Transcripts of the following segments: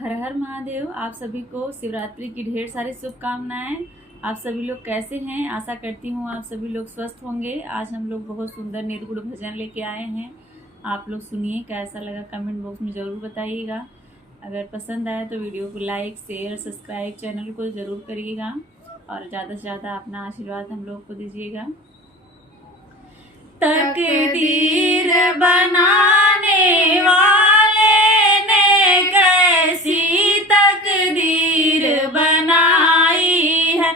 हर हर महादेव। आप सभी को शिवरात्रि की ढेर सारी शुभकामनाएं। आप सभी लोग कैसे हैं? आशा करती हूँ आप सभी लोग स्वस्थ होंगे। आज हम लोग बहुत सुंदर निर्गुण भजन लेके आए हैं। आप लोग सुनिए, कैसा लगा कमेंट बॉक्स में ज़रूर बताइएगा। अगर पसंद आए तो वीडियो को लाइक शेयर सब्सक्राइब चैनल को ज़रूर करिएगा और ज़्यादा से ज़्यादा अपना आशीर्वाद हम लोग को दीजिएगा। तकदीर बनाने वाले ने कैसी तकदीर बनाई है।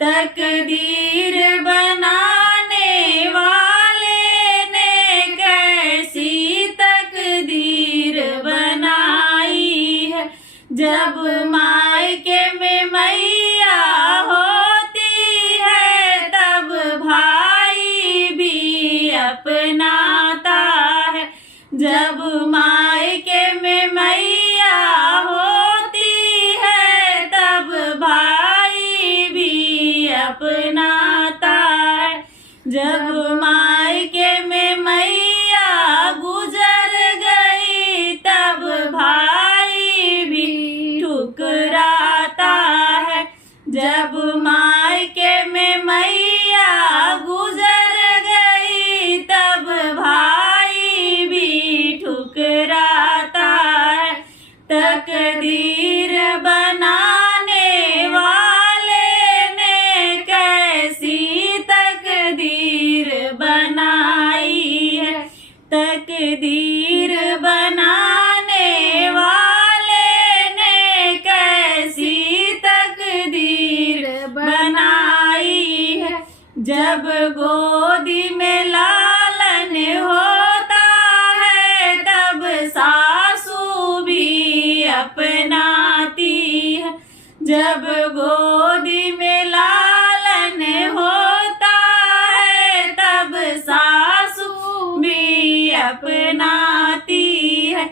तकदीर बनाने वाले ने कैसी तकदीर बनाई है। जब मायके में मैया होती है तब भाई भी अपनाता है। जब मायके में मैया होती है तब भाई भी अपनाता है। जब मायके में मैया गुजर गई तब भाई भी ठुकराता है। जब मायके में मैया गुजर गई तब भाई भी ठुकराता है। तकदीर बनाने वाले ने कैसी तकदीर बनाई है। तकदीर बनाने वाले ने कैसी तकदीर बनाई है। जब गोदी में लालन होता है तब सासू भी अपनाती है। जब गोदी में लालन होता है तब सासू भी अपनाती है।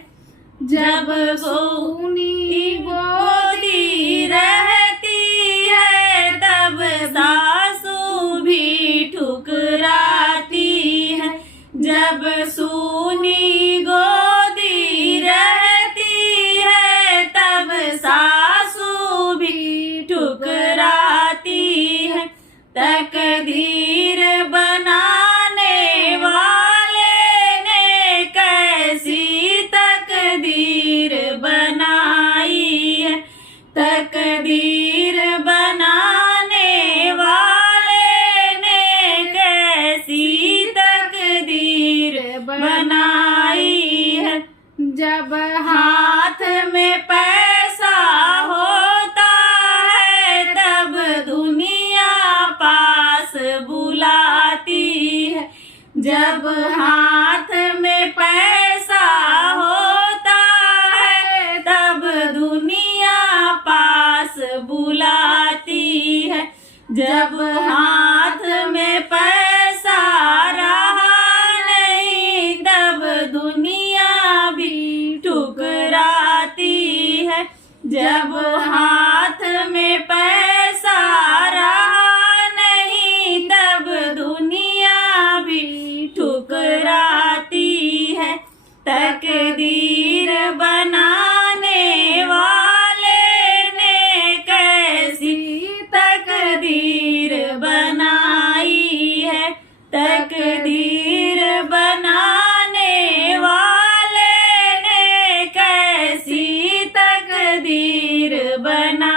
जब सोनी गोदी रहती है तब सासू भी ठुकराती है। जब सूनी गोदी रहती है तब सासू भी ठुकराती है। तकदीर बनाने वाले ने कैसी तकदीर बनाई है। तकदीर बनाने वाले ने कैसी तकदीर बनाई है। जब हाथ में पैसा होता है तब दुनिया पास बुलाती है। जब हाथ में पैसा होता है तब दुनिया पास बुलाती है। जब हाथ में पैसा रहा नहीं तब दुनिया भी ठुकराती है। जब हाथ में पैसा रहा नहीं तब दुनिया भी ठुकराती है। तकदीर बनाने वाले ने कैसी तकदीर बनाई है। तकदीर बनाने वाले ने कैसी तकदीर बना